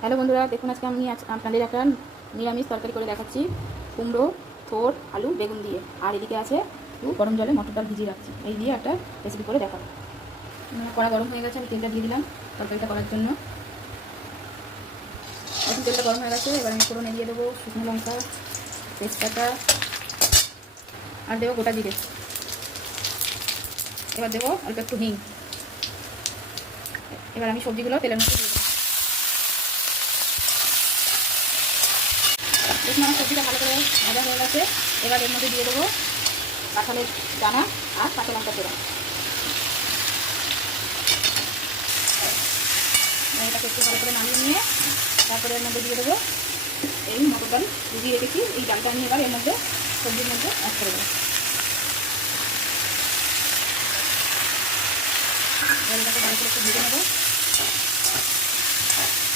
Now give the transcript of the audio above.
Hello বন্ধুরা, দেখুন আজকে আমি আপনাদের একটা নিরামিষ তরকারি করে দেখাচ্ছি। কুমড়ো, থোড়, আলু, বেগুন দিয়ে। আর এদিকে আছে একটু গরম জলে মটর ডাল ভিজিয়ে রাখছি। এই দিয়ে একটা রেসিপি করে দেখাবো। কড়া গরম হয়ে গেছে, আমি তেলটা দিয়ে দিলাম তরকারিটা করার জন্য। এখন তেলটা গরম হয়ে গেছে, এবার আমি ফোড়নে দিয়ে দেবো শুকনো লঙ্কা, তেজপাতা, আর দেবো গোটা জিরে। এবার দেবো অল্প একটু হিং। এবার আমি সবজিগুলো তেলের মধ্যে দিয়ে দেবো। দেখুন আমার সবজিটা ভালো করে ভাজা হয়ে গেছে। এবার এর মধ্যে দিয়ে দেবো কাঁঠালের দানা আর কাঁচা লঙ্কা পোড়া। এটাকে একটু ভালো করে নামিয়ে নিয়ে তারপরে এর মধ্যে দিয়ে দেবো এই মটর ডাল ভিজিয়ে রেখেছি। এই ডালটা আমি এবার এর মধ্যে সবজির মধ্যে অ্যাড করে দেবো। এটাকে ভালো করে একটু ভেজে নেবো।